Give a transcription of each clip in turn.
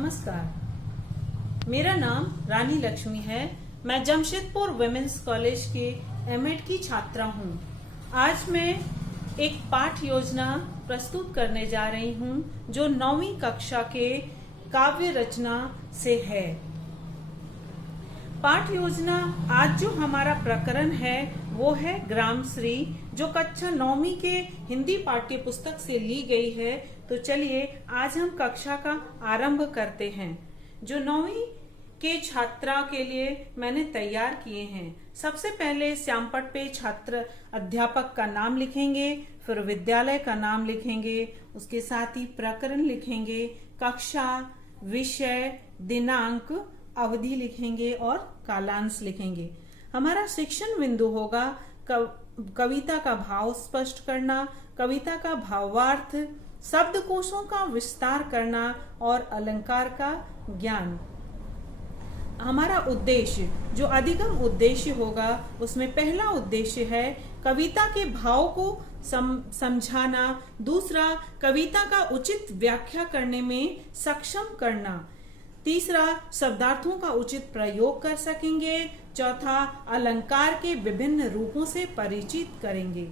नमस्कार, मेरा नाम रानी लक्ष्मी है। मैं जमशेदपुर वुमेन्स कॉलेज के एमएड की छात्रा हूँ। आज मैं एक पाठ योजना प्रस्तुत करने जा रही हूँ जो 9वीं कक्षा के काव्य रचना से है। पाठ योजना आज जो हमारा प्रकरण है वो है ग्रामश्री, जो कक्षा 9वीं के हिंदी पाठ्य पुस्तक से ली गई है। तो चलिए आज हम कक्षा का आरंभ करते हैं, जो 9वीं के छात्रा के लिए मैंने तैयार किए हैं। सबसे पहले श्यामपट पे छात्र अध्यापक का नाम लिखेंगे, फिर विद्यालय का नाम लिखेंगे, उसके साथ ही प्रकरण लिखेंगे, कक्षा, विषय, दिनांक, अवधि लिखेंगे और कालांश लिखेंगे। हमारा शिक्षण बिंदु होगा कविता का भाव स्पष्ट करना, कविता का भावार्थ, शब्दकोशों का विस्तार करना और अलंकार का ज्ञान। हमारा उद्देश्य जो अधिगम उद्देश्य होगा उसमें पहला उद्देश्य है कविता के भाव को समझाना, दूसरा कविता का उचित व्याख्या करने में सक्षम करना, तीसरा शब्दार्थों का उचित प्रयोग कर सकेंगे, चौथा अलंकार के विभिन्न रूपों से परिचित करेंगे।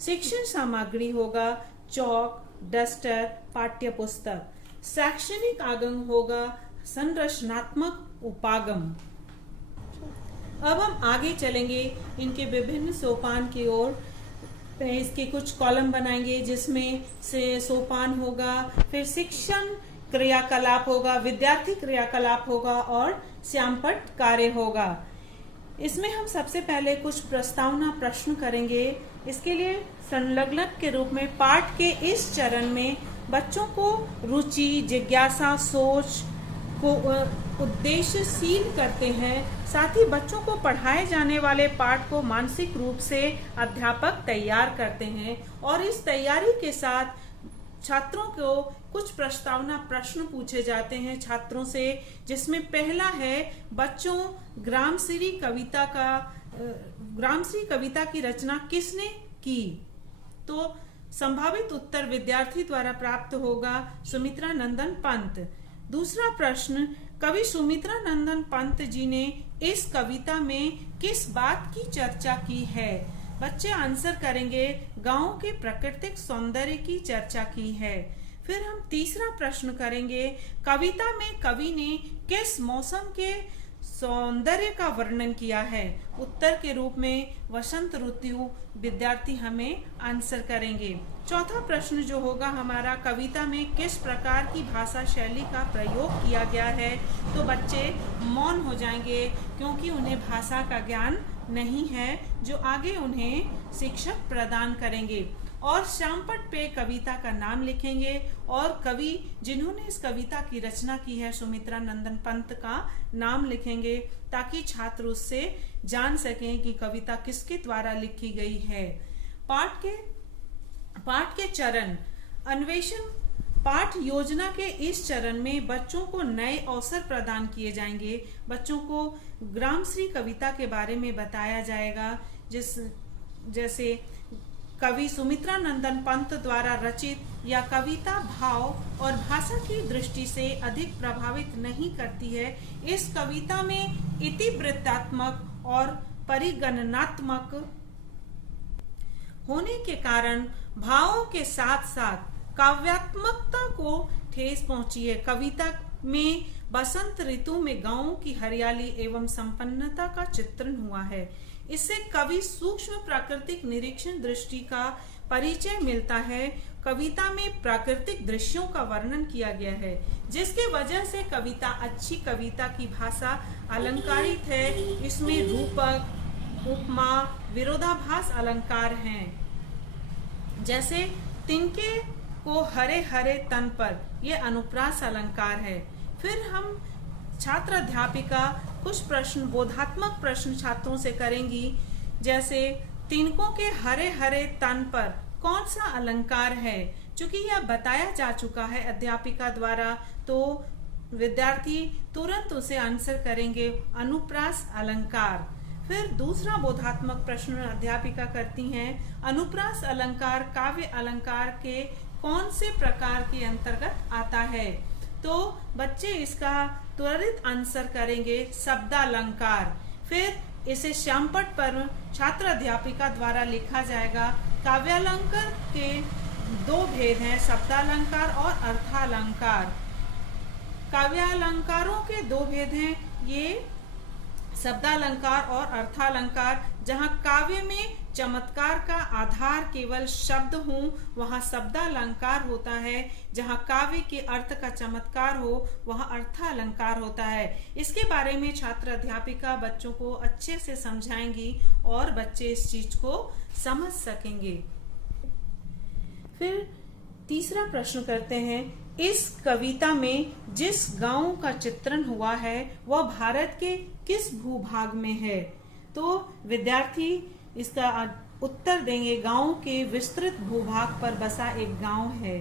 शिक्षण सामग्री होगा चौक, डस्टर, पाठ्य पुस्तक। शैक्षणिक आगम होगा संरचनात्मक उपागम। अब हम आगे चलेंगे इनके विभिन्न सोपान की ओर। इसके कुछ कॉलम बनाएंगे जिसमें से सोपान होगा, फिर शिक्षण क्रियाकलाप होगा, विद्यार्थी क्रियाकलाप होगा और श्यामपट कार्य होगा। इसमें हम सबसे पहले कुछ प्रस्तावना प्रश्न करेंगे। इसके लिए संलग्न के रूप में पाठ के इस चरण में बच्चों को रुचि, जिज्ञासा, सोच को उद्देश्यशील करते हैं। साथ ही बच्चों को पढ़ाए जाने वाले पाठ को मानसिक रूप से अध्यापक तैयार करते हैं और इस तैयारी के साथ छात्रों को कुछ प्रस्तावना प्रश्न पूछे जाते हैं छात्रों से, जिसमें पहला है बच्चों ग्रामश्री कविता की रचना किसने की। तो संभावित उत्तर विद्यार्थी द्वारा प्राप्त होगा सुमित्रा नंदन पंत। दूसरा प्रश्न, कवि सुमित्रा नंदन पंत जी ने इस कविता में किस बात की चर्चा की है। बच्चे आंसर करेंगे गांव के प्राकृतिक सौंदर्य की चर्चा की है। फिर हम तीसरा प्रश्न करेंगे, कविता में कवि ने किस मौसम के सौंदर्य का वर्णन किया है। उत्तर के रूप में वसंत ऋतु विद्यार्थी हमें आंसर करेंगे। चौथा प्रश्न जो होगा हमारा, कविता में किस प्रकार की भाषा शैली का प्रयोग किया गया है। तो बच्चे मौन हो जाएंगे क्योंकि उन्हें भाषा का ज्ञान नहीं है, जो आगे उन्हें शिक्षक प्रदान करेंगे। और श्यामपट पे कविता का नाम लिखेंगे और कवि जिन्होंने इस कविता की रचना की है सुमित्रा नंदन पंत का नाम लिखेंगे, ताकि छात्र उससे जान सकें कि कविता किसके द्वारा लिखी गई है। पाठ के चरण अन्वेषण। पाठ योजना के इस चरण में बच्चों को नए अवसर प्रदान किए जाएंगे। बच्चों को ग्रामश्री कविता के बारे में बताया जाएगा, जैसे कवि सुमित्रा नंदन पंत द्वारा रचित या कविता भाव और भाषा की दृष्टि से अधिक प्रभावित नहीं करती है। इस कविता में इतिवृत्तात्मक और परिगणनात्मक होने के कारण भावों के साथ साथ काव्यात्मकता को ठेस पहुंची है। कविता में बसंत ऋतु में गांवों की हरियाली एवं संपन्नता का चित्रण हुआ है। इससे कवि सूक्ष्म प्राकृतिक निरीक्षण दृष्टि का परिचय मिलता है। कविता में प्राकृतिक दृश्यों का वर्णन किया गया है, जिसके वजह से कविता अच्छी कविता की भाषा अलंकारित है। इसमें रूपक, उपमा, विरोधाभास अलंकार हैं, जैसे तिनके को हरे हरे तन पर, यह अनुप्रास अलंकार है। फिर हम छात्र अध्यापिका कुछ प्रश्न, बोधात्मक प्रश्न छात्रों से करेंगी, जैसे तिनकों के हरे हरे तन पर कौन सा अलंकार है। चूंकि यह बताया जा चुका है अध्यापिका द्वारा, तो विद्यार्थी तुरंत उसे आंसर करेंगे अनुप्रास अलंकार। फिर दूसरा बोधात्मक प्रश्न अध्यापिका करती हैं, अनुप्रास अलंकार काव्य अलंकार के कौन से प्रकार के अंतर्गत आता है। तो बच्चे इसका त्वरित आंसर करेंगे शब्दालंकार। फिर इसे श्यामपट्ट पर छात्र अध्यापिका द्वारा लिखा जाएगा। काव्यालंकार के दो भेद हैं, शब्दालंकार और अर्थालंकार। काव्यालंकारों के दो भेद हैं, ये शब्दालंकार और अर्थालंकार। जहाँ काव्य में चमत्कार का आधार केवल शब्द हो वहाँ शब्दालंकार होता है, जहाँ काव्य के अर्थ का चमत्कार हो वहाँ अर्थालंकार होता है। इसके बारे में छात्र अध्यापिका बच्चों को अच्छे से समझाएंगी और बच्चे इस चीज को समझ सकेंगे। फिर तीसरा प्रश्न करते हैं, इस कविता में जिस गांव का चित्रण हुआ है वह भारत के किस भूभाग में है? तो विद्यार्थी इसका उत्तर देंगे, गांव के विस्तृत भूभाग पर बसा एक गांव है।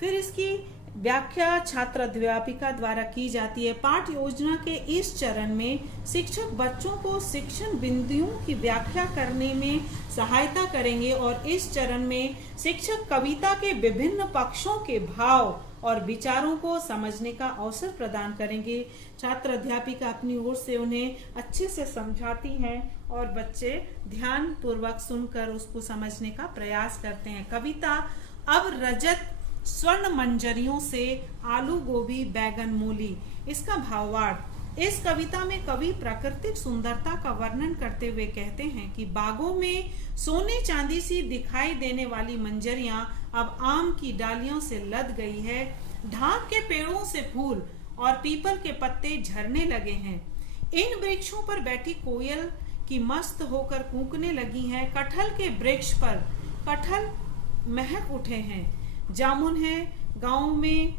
फिर इसकी व्याख्या छात्र अध्यापिका द्वारा की जाती है। पाठ योजना के इस चरण में शिक्षक बच्चों को शिक्षण बिंदुओं की व्याख्या करने में सहायता करेंगे और इस चरण में शिक्षक कविता के विभिन्न पक्षों के भाव और विचारों को समझने का अवसर प्रदान करेंगे। छात्र अध्यापिका अपनी ओर से उन्हें अच्छे से समझाती हैं और बच्चे ध्यान पूर्वक सुनकर उसको समझने का प्रयास करते हैं। कविता अब रजत स्वर्ण मंजरियों से आलू गोभी बैगन मूली। इसका भावार्थ, इस कविता में कवि प्राकृतिक सुंदरता का वर्णन करते हुए कहते हैं कि बागों में सोने चांदी सी दिखाई देने वाली मंजरियां अब आम की डालियों से लद गई है। ढाक के पेड़ों से फूल और पीपल के पत्ते झरने लगे हैं। इन वृक्षों पर बैठी कोयल की मस्त होकर कूकने लगी हैं। कटहल के वृक्ष पर कटहल महक उठे हैं। जामुन है गांव में,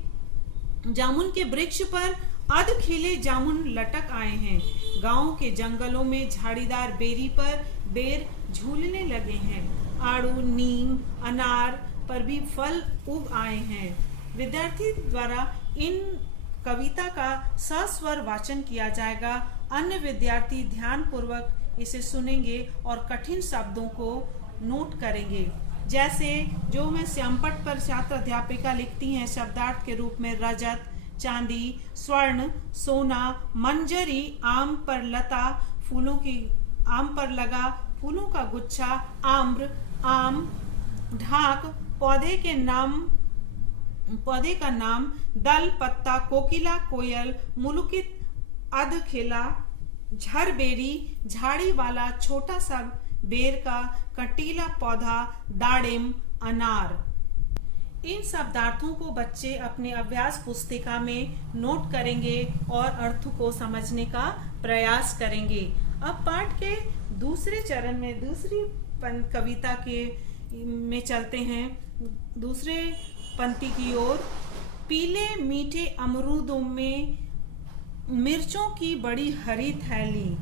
जामुन के वृक्ष पर अध खिले जामुन लटक आए हैं। गांव के जंगलों में झाड़ीदार बेरी पर बेर झूलने लगे हैं। आड़ू, नीम, अनार पर भी फल उग आए हैं। विद्यार्थी द्वारा इन कविता का सस्वर वाचन किया जाएगा। अन्य विद्यार्थी ध्यान पूर्वक इसे सुनेंगे और कठिन शब्दों को नोट करेंगे। जैसे जो मैं श्यामपट्ट पर छात्र अध्यापिका लिखती हैं शब्दार्थ के रूप में रजत, चांदी, स्वर्ण, सोना, मंजरी, आम पर लता, फूलों की आम पर लगा फूलों का गुच्छा, आम्र, आम, ढाक, पौधे का नाम, दल, पत्ता, कोकिला, कोयल, मुलुकित, अध खिला, झरबेरी, झाड़ी वाला छोटा सा बेर का कटीला पौधा, दाड़िम, अनार। इन शब्दार्थों को बच्चे अपने अभ्यास पुस्तिका में नोट करेंगे और अर्थ को समझने का प्रयास करेंगे। अब पाठ के दूसरे चरण में दूसरी कविता में चलते हैं। दूसरे पंक्ति की ओर, पीले मीठे अमरूदों में मिर्चों की बड़ी हरी थैली।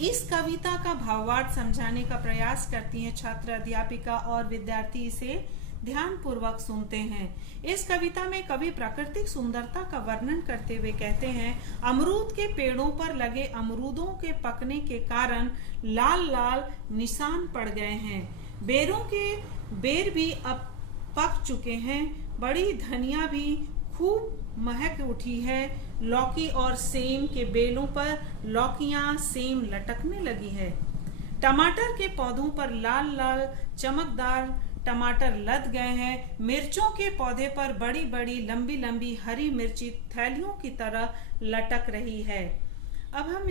इस कविता का भावार्थ समझाने का प्रयास करती हैं छात्र अध्यापिका और विद्यार्थी इसे ध्यान पूर्वक सुनते हैं। इस कविता में कवि प्राकृतिक सुंदरता का वर्णन करते हुए कहते हैं, अमरूद के पेड़ों पर लगे अमरूदों के पकने के कारण लाल लाल निशान पड़ गए हैं। बेरों के बेर भी अब पक चुके हैं। बड़ी धनिया भी खूब महक उठी है। लौकी और सेम के बेलों पर लौकियां सेम लटकने लगी है। टमाटर के पौधों पर लाल लाल चमकदार टमाटर लद गए हैं। मिर्चों के पौधे पर बड़ी बड़ी लंबी लंबी हरी मिर्ची थैलियों की तरह लटक रही है। अब हम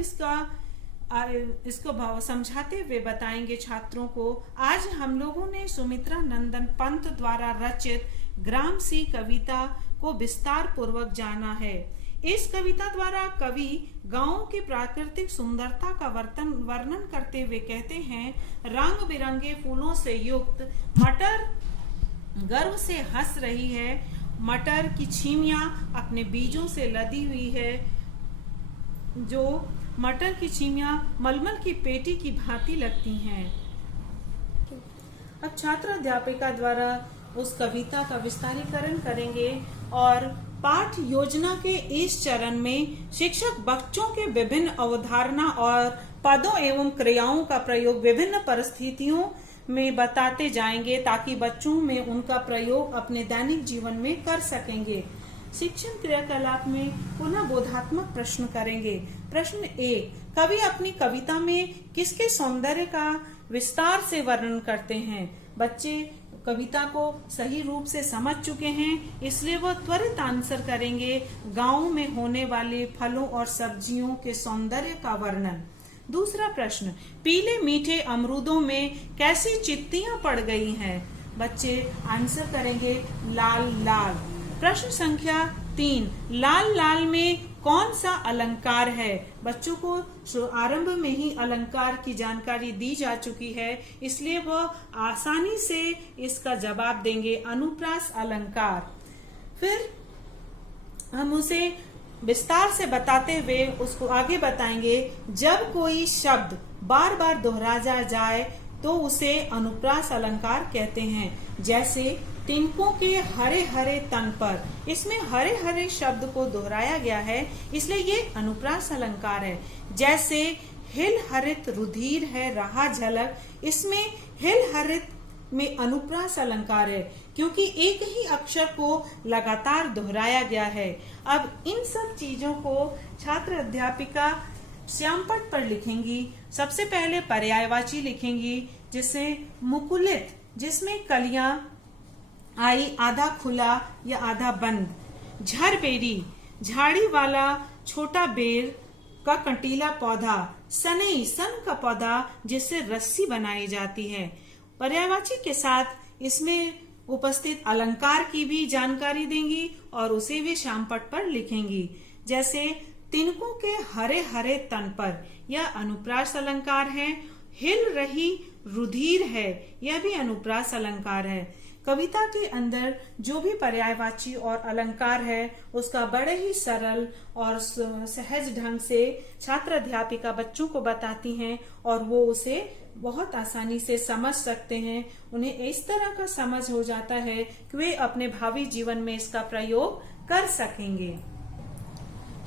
इसको भाव समझाते हुए बताएंगे छात्रों को। आज हम लोगों ने सुमित्रा नंदन पंत द्वारा रचित ग्राम सी कविता को विस्तार पूर्वक जाना है। इस कविता द्वारा कवि गांव की प्राकृतिक सुंदरता का वर्णन करते हुए कहते हैं, रंग बिरंगे फूलों से युक्त मटर गर्व से हंस रही है। मटर की छीमियां अपने बीजों से लदी हुई है। जो मटर की छीमियां मलमल की पेटी की भांति लगती हैं। अब छात्र अध्यापिका द्वारा उस कविता का विस्तारीकरण करेंगे और पाठ योजना के इस चरण में शिक्षक बच्चों के विभिन्न अवधारणा और पदों एवं क्रियाओं का प्रयोग विभिन्न परिस्थितियों में बताते जाएंगे ताकि बच्चों में उनका प्रयोग अपने दैनिक जीवन में कर सकेंगे। शिक्षण क्रियाकलाप में पुनः बोधात्मक प्रश्न करेंगे। प्रश्न 1, कवि अपनी कविता में किसके सौंदर्य का विस्तार से वर्णन करते हैं? बच्चे कविता को सही रूप से समझ चुके हैं, इसलिए वह त्वरित आंसर करेंगे, गांव में होने वाले फलों और सब्जियों के सौंदर्य का वर्णन। दूसरा प्रश्न, पीले मीठे अमरूदों में कैसी चित्तियां पड़ गई हैं? बच्चे आंसर करेंगे लाल लाल। प्रश्न संख्या 3, लाल लाल में कौन सा अलंकार है? बच्चों को आरंभ में ही अलंकार की जानकारी दी जा चुकी है, इसलिए वह आसानी से इसका जवाब देंगे, अनुप्रास अलंकार। फिर हम उसे विस्तार से बताते हुए उसको आगे बताएंगे, जब कोई शब्द बार बार दोहराया जाए तो उसे अनुप्रास अलंकार कहते हैं। जैसे तिनकों के हरे हरे तन पर, इसमें हरे हरे शब्द को दोहराया गया है, इसलिए ये अनुप्रास अलंकार है। जैसे हिल हरित रुधिर है रहा झलक, इसमें हिल हरित में अनुप्रास अलंकार है क्योंकि एक ही अक्षर को लगातार दोहराया गया है। अब इन सब चीजों को छात्र अध्यापिका श्यामपट्ट पर लिखेंगी। सबसे पहले पर्यायवाची लिखेंगी, जिसे मुकुलित, जिसमें कलियां आई, आधा खुला या आधा बंद। झरबेरी, झाड़ी वाला छोटा बेर का कंटीला पौधा। सनई, सन का पौधा जिससे रस्सी बनाई जाती है। पर्यायवाची के साथ इसमें उपस्थित अलंकार की भी जानकारी देंगी और उसे भी श्यामपट्ट पर लिखेंगी। जैसे तिनकों के हरे हरे तन पर, यह अनुप्रास अलंकार है। हिल रही रुधिर है, यह भी अनुप्रास अलंकार है। कविता के अंदर जो भी पर्यायवाची और अलंकार है उसका बड़े ही सरल और सहज ढंग से छात्र अध्यापिका बच्चों को बताती हैं और वो उसे बहुत आसानी से समझ सकते हैं। उन्हें इस तरह का समझ हो जाता है कि वे अपने भावी जीवन में इसका प्रयोग कर सकेंगे।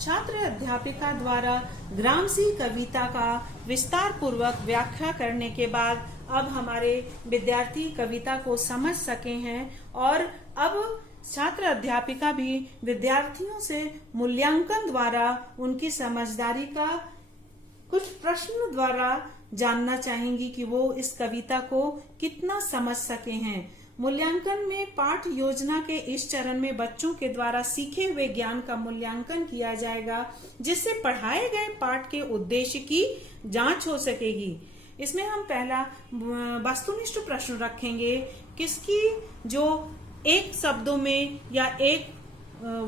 छात्र अध्यापिका द्वारा ग्रामसी कविता का विस्तार पूर्वक व्याख्या करने के बाद अब हमारे विद्यार्थी कविता को समझ सके हैं और अब छात्र अध्यापिका भी विद्यार्थियों से मूल्यांकन द्वारा उनकी समझदारी का कुछ प्रश्न द्वारा जानना चाहेंगी कि वो इस कविता को कितना समझ सके हैं। मूल्यांकन में पाठ योजना के इस चरण में बच्चों के द्वारा सीखे हुए ज्ञान का मूल्यांकन किया जाएगा, जिससे पढ़ाए गए पाठ के उद्देश्य की जांच हो सकेगी। इसमें हम पहला वस्तुनिष्ठ प्रश्न रखेंगे, किसकी जो एक शब्दों में या एक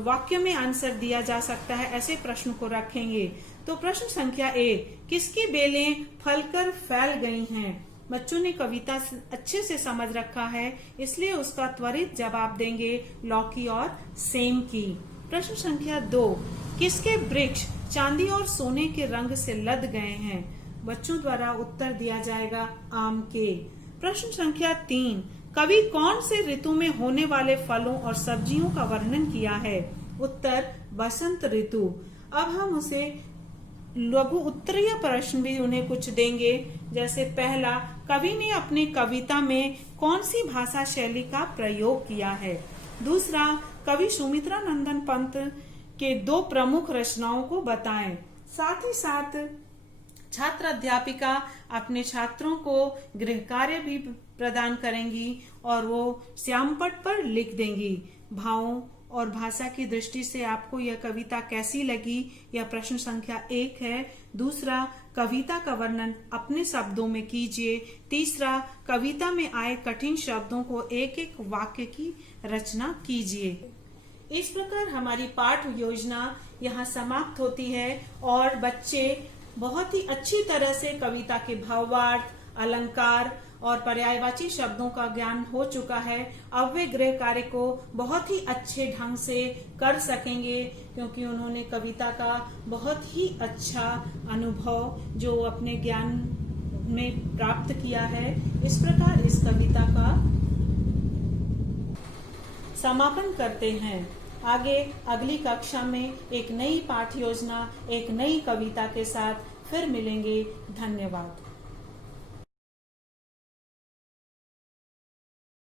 वाक्य में आंसर दिया जा सकता है, ऐसे प्रश्न को रखेंगे। तो प्रश्न संख्या 1, किसकी बेलें फलकर फैल गई हैं? बच्चों ने कविता अच्छे से समझ रखा है, इसलिए उसका त्वरित जवाब देंगे लौकी और सेम की। प्रश्न संख्या 2, किसके वृक्ष चांदी और सोने के रंग से लद गए हैं? बच्चों द्वारा उत्तर दिया जाएगा आम के। प्रश्न संख्या 3, कवि कौन से ऋतु में होने वाले फलों और सब्जियों का वर्णन किया है? उत्तर बसंत ऋतु। अब हम उसे लघु उत्तरीय प्रश्न भी उन्हें कुछ देंगे। जैसे पहला, कवि ने अपनी कविता में कौन सी भाषा शैली का प्रयोग किया है? दूसरा, कवि सुमित्रा नंदन पंत के 2 प्रमुख रचनाओं को बताएं। साथ ही साथ छात्र अध्यापिका अपने छात्रों को गृह कार्य भी प्रदान करेंगी और वो श्यामपट्ट पर लिख देंगी। भावों और भाषा की दृष्टि से आपको यह कविता कैसी लगी, यह प्रश्न संख्या 1 है। दूसरा, कविता का वर्णन अपने शब्दों में कीजिए। तीसरा, कविता में आए कठिन शब्दों को एक एक वाक्य की रचना कीजिए। इस प्रकार हमारी पाठ योजना यहाँ समाप्त होती है और बच्चे बहुत ही अच्छी तरह से कविता के भावार्थ, अलंकार और पर्यायवाची शब्दों का ज्ञान हो चुका है। अब वे गृह कार्य को बहुत ही अच्छे ढंग से कर सकेंगे क्योंकि उन्होंने कविता का बहुत ही अच्छा अनुभव जो अपने ज्ञान में प्राप्त किया है। इस प्रकार इस कविता का समापन करते हैं। आगे अगली कक्षा में एक नई पाठ योजना, एक नई कविता के साथ फिर मिलेंगे। धन्यवाद।